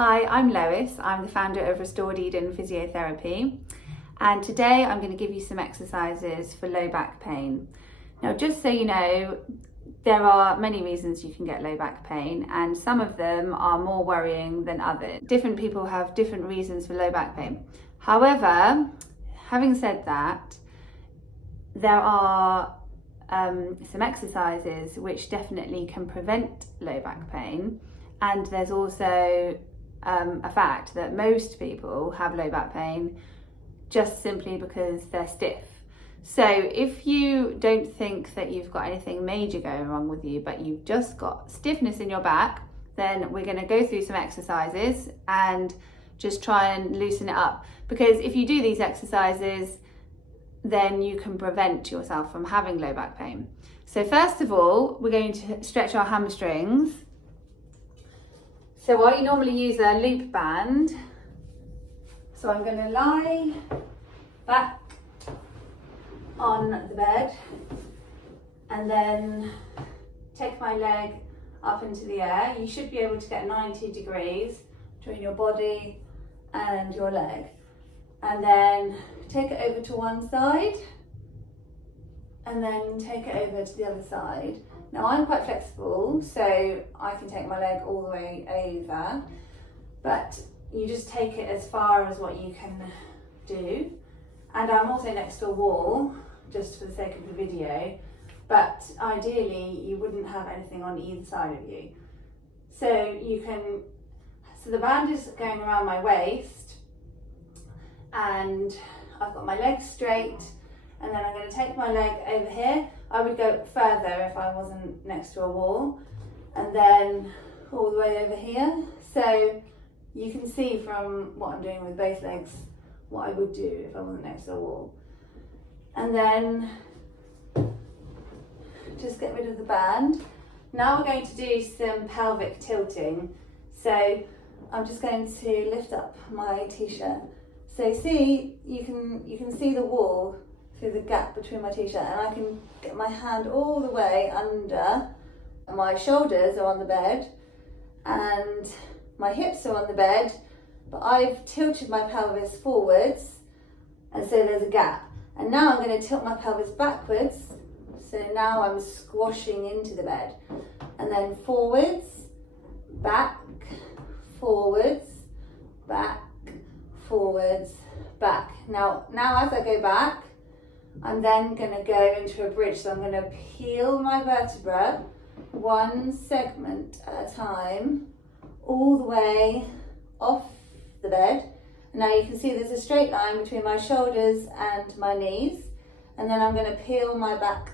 Hi, I'm Lois. I'm the founder of Restored Eden Physiotherapy, and today I'm going to give you some exercises for low back pain. Now, just so you know, there are many reasons you can get low back pain, and some of them are more worrying than others. Different people have different reasons for low back pain. However, having said that, there are some exercises which definitely can prevent low back pain, and there's also a fact that most people have low back pain just simply because they're stiff. So if you don't think that you've got anything major going wrong with you, but you've just got stiffness in your back, then we're going to go through some exercises and just try and loosen it up. Because if you do these exercises, then you can prevent yourself from having low back pain. So first of all, we're going to stretch our hamstrings. So I normally use a loop band. So I'm going to lie back on the bed and then take my leg up into the air. You should be able to get 90 degrees between your body and your leg. And then take it over to one side and then take it over to the other side. Now I'm quite flexible, so I can take my leg all the way over, but you just take it as far as what you can do. And I'm also next to a wall, just for the sake of the video, but ideally you wouldn't have anything on either side of you. So the band is going around my waist, and I've got my legs straight, and then I'm going to take my leg over here. I would go further if I wasn't next to a wall, and then all the way over here. So you can see from what I'm doing with both legs what I would do if I wasn't next to a wall. And then just get rid of the band. Now we're going to do some pelvic tilting. So I'm just going to lift up my t-shirt. So see, you can see the wall through the gap between my t-shirt, and I can get my hand all the way under. My shoulders are on the bed and my hips are on the bed, but I've tilted my pelvis forwards, and so there's a gap. And now I'm going to tilt my pelvis backwards, so now I'm squashing into the bed. And then forwards, back, forwards, back, forwards, back. Now as I go back, I'm then going to go into a bridge. So I'm going to peel my vertebra one segment at a time all the way off the bed. And now you can see there's a straight line between my shoulders and my knees, and then I'm going to peel my back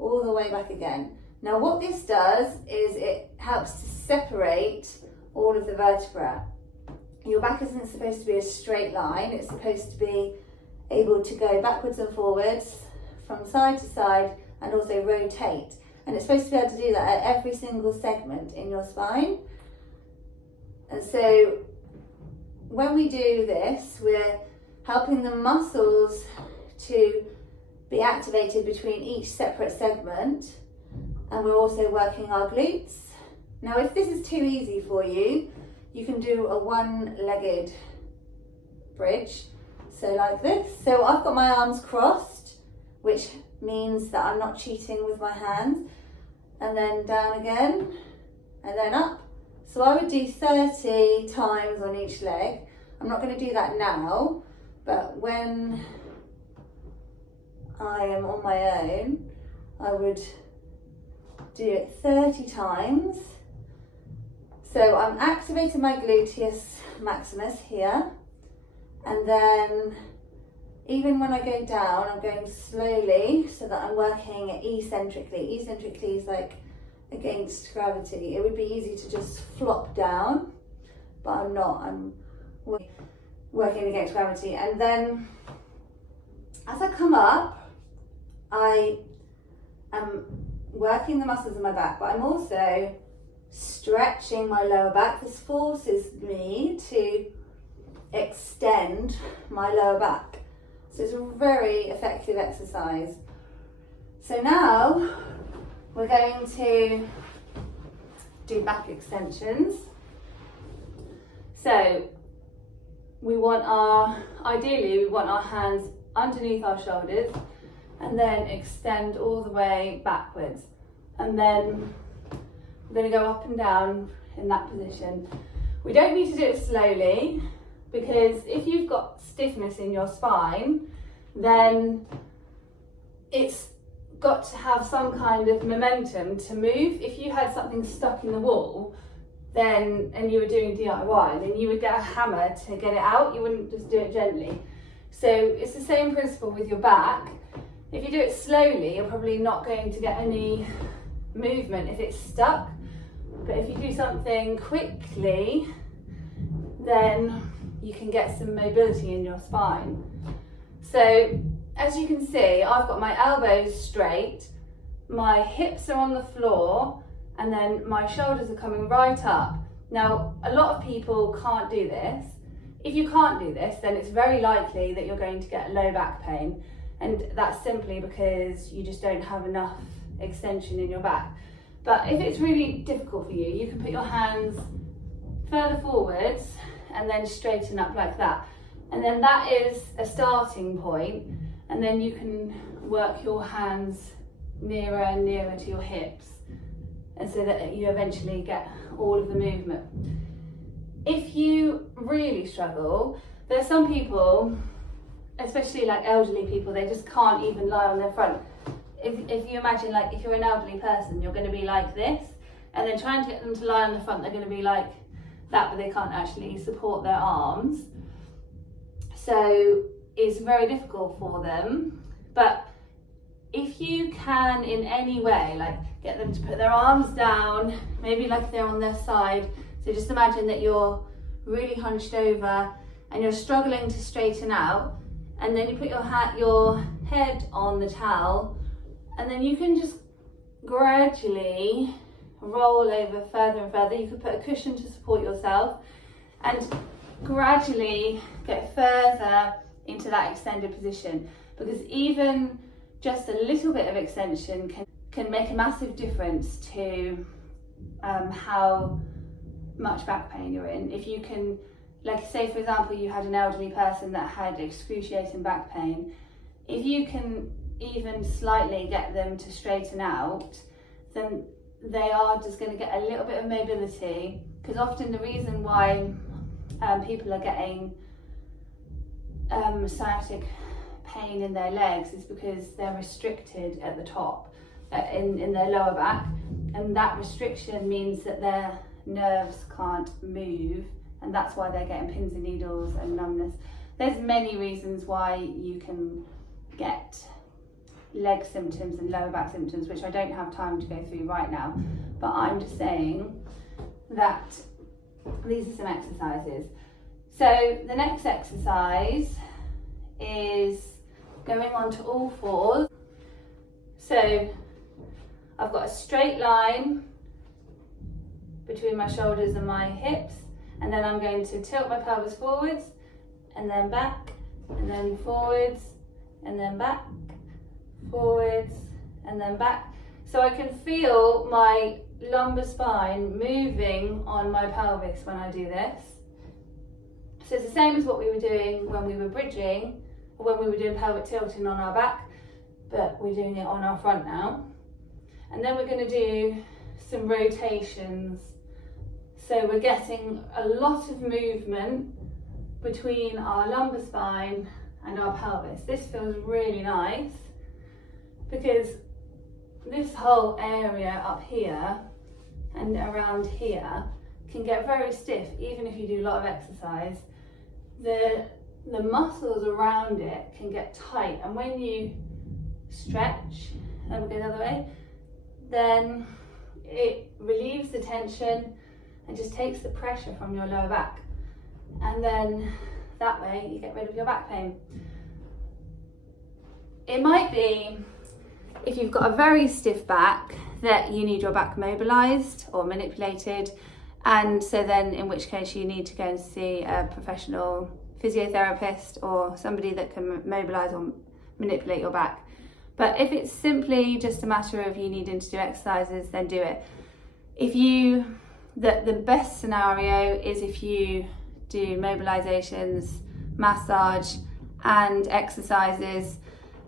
all the way back again. Now what this does is it helps to separate all of the vertebra. Your back isn't supposed to be a straight line, it's supposed to be able to go backwards and forwards, from side to side, and also rotate. And it's supposed to be able to do that at every single segment in your spine. And so when we do this, we're helping the muscles to be activated between each separate segment, and we're also working our glutes. Now if this is too easy for you, you can do a one-legged bridge. So like this. So I've got my arms crossed, which means that I'm not cheating with my hands. And then down again, and then up. So I would do 30 times on each leg. I'm not going to do that now, but when I am on my own, I would do it 30 times. So I'm activating my gluteus maximus here. And then even when I go down, I'm going slowly so that I'm working eccentrically. Eccentrically is like against gravity. It would be easy to just flop down, but I'm not. I'm working against gravity. And then as I come up, I am working the muscles in my back, but I'm also stretching my lower back. This forces me to extend my lower back. So it's a very effective exercise. So now we're going to do back extensions. So ideally we want our hands underneath our shoulders and then extend all the way backwards. And then we're going to go up and down in that position. We don't need to do it slowly, because if you've got stiffness in your spine, then it's got to have some kind of momentum to move. If you had something stuck in the wall, then, and you were doing DIY, then you would get a hammer to get it out. You wouldn't just do it gently. So it's the same principle with your back. If you do it slowly, you're probably not going to get any movement if it's stuck. But if you do something quickly, then you can get some mobility in your spine. So as you can see, I've got my elbows straight, my hips are on the floor, and then my shoulders are coming right up. Now, a lot of people can't do this. If you can't do this, then it's very likely that you're going to get low back pain. And that's simply because you just don't have enough extension in your back. But if it's really difficult for you, you can put your hands further forwards and then straighten up like that. And then that is a starting point. And then you can work your hands nearer and nearer to your hips, and so that you eventually get all of the movement. If you really struggle, there's some people, especially like elderly people, they just can't even lie on their front. If you imagine, like, if you're an elderly person, you're going to be like this, and then trying to get them to lie on the front, they're going to be like that, but they can't actually support their arms. So it's very difficult for them. But if you can in any way, like, get them to put their arms down, maybe like they're on their side. So just imagine that you're really hunched over and you're struggling to straighten out, and then you put your head on the towel, and then you can just gradually roll over further and further. You could put a cushion to support yourself and gradually get further into that extended position, because even just a little bit of extension can make a massive difference to how much back pain you're in. If you can, like, say for example you had an elderly person that had excruciating back pain, if you can even slightly get them to straighten out, then they are just going to get a little bit of mobility. Because often the reason why people are getting sciatic pain in their legs is because they're restricted at the top, in their lower back, and that restriction means that their nerves can't move, and that's why they're getting pins and needles and numbness. There's many reasons why you can get leg symptoms and lower back symptoms, which I don't have time to go through right now, but I'm just saying that these are some exercises. So the next exercise is going on to all fours. So I've got a straight line between my shoulders and my hips, and then I'm going to tilt my pelvis forwards and then back, and then forwards and then back, forwards and then back. So I can feel my lumbar spine moving on my pelvis when I do this. So it's the same as what we were doing when we were bridging, or when we were doing pelvic tilting on our back, but we're doing it on our front now. And then we're going to do some rotations. So we're getting a lot of movement between our lumbar spine and our pelvis. This feels really nice, because this whole area up here and around here can get very stiff even if you do a lot of exercise. The muscles around it can get tight, and when you stretch, and we go the other way, then it relieves the tension and just takes the pressure from your lower back, and then that way you get rid of your back pain. It might be, if you've got a very stiff back, that you need your back mobilized or manipulated, and so then in which case you need to go and see a professional physiotherapist or somebody that can mobilize or manipulate your back. But if it's simply just a matter of you needing to do exercises, then do it. The best scenario is if you do mobilizations, massage and exercises.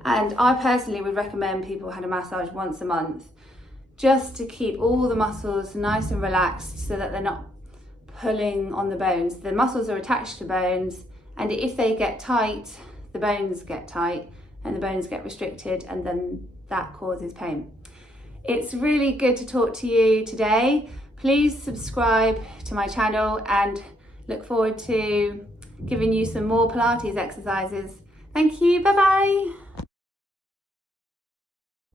And I personally would recommend people had a massage once a month, just to keep all the muscles nice and relaxed so that they're not pulling on the bones. The muscles are attached to bones, and if they get tight, the bones get tight and the bones get restricted, and then that causes pain. It's really good to talk to you today. Please subscribe to my channel and look forward to giving you some more Pilates exercises. Thank you, bye bye.